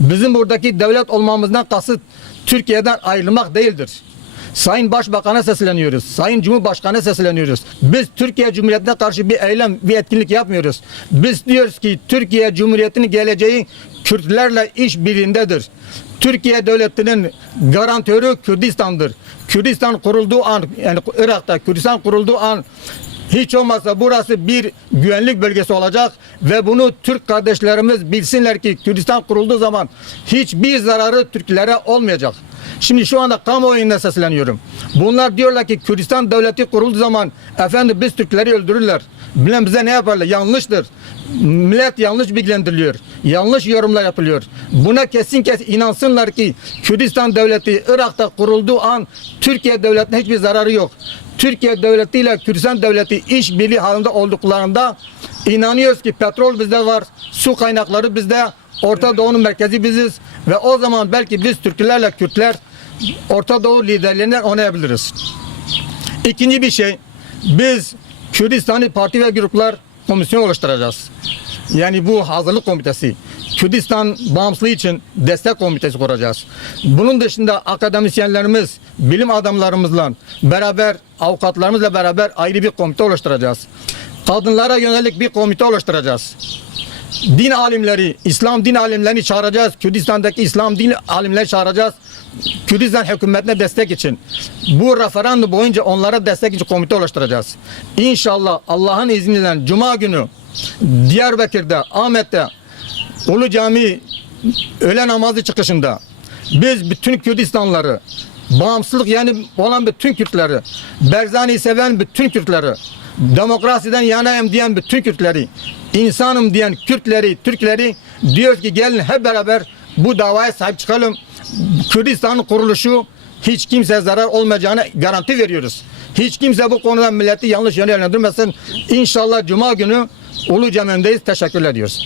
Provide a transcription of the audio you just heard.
Bizim buradaki devlet olmamızdan kasıt Türkiye'den ayrılmak değildir. Sayın Başbakan'a sesleniyoruz. Sayın Cumhurbaşkanı'na sesleniyoruz. Biz Türkiye Cumhuriyeti'ne karşı bir eylem, bir etkinlik yapmıyoruz. Biz diyoruz ki Türkiye Cumhuriyeti'nin geleceği Kürtlerle iş birliğindedir. Türkiye devletinin garantörü Kürdistan'dır. Kürdistan kurulduğu an, yani Irak'ta Kürdistan kurulduğu an hiç olmazsa burası bir güvenlik bölgesi olacak ve bunu Türk kardeşlerimiz bilsinler ki Kürdistan kurulduğu zaman hiçbir zararı Türklere olmayacak. Şimdi şu anda kamuoyuna sesleniyorum. Bunlar diyorlar ki Kürdistan devleti kurulduğu zaman efendim biz Türkleri öldürürler. Bilen bize ne yaparlar? Yanlıştır. Millet yanlış bilgilendiriliyor. Yanlış yorumlar yapılıyor. Buna kesin kes inansınlar ki Kürdistan devleti Irak'ta kurulduğu an Türkiye devletine hiçbir zararı yok. Türkiye devleti ile Kürdistan devleti işbirliği halinde olduklarında inanıyoruz ki petrol bizde var, su kaynakları bizde, Orta Doğu'nun merkezi biziz ve o zaman belki biz Türklerle Kürtler Orta Doğu liderlerinden oynayabiliriz. İkinci bir şey, biz Kürdistani parti ve gruplar komisyon oluşturacağız. Yani bu hazırlık komitesi. Kürdistan bağımsızlığı için destek komitesi kuracağız. Bunun dışında akademisyenlerimiz, bilim adamlarımızla beraber, avukatlarımızla beraber ayrı bir komite oluşturacağız. Kadınlara yönelik bir komite oluşturacağız din alimleri, İslam din alimlerini çağıracağız. Kürdistan'daki İslam din alimleri çağıracağız. Kürdistan hükümetine destek için. Bu referandum boyunca onlara destek için komite oluşturacağız. İnşallah Allah'ın izniyle Cuma günü Diyarbakır'da, Ahmet'te Ulu Cami öğle namazı çıkışında biz bütün Kürdistanları bağımsızlık yani olan bütün Kürtleri, Berzani seven bütün Kürtleri, demokrasiden yanayım diyen bütün Kürtleri, insanım diyen Kürtleri, Türkleri diyor ki gelin hep beraber bu davaya sahip çıkalım. Kürdistan'ın kuruluşu hiç kimseye zarar olmayacağını garanti veriyoruz. Hiç kimse bu konuda milleti yanlış yönlendirmesin. İnşallah Cuma günü Ulu Cami'ndeyiz. Teşekkürler diyoruz.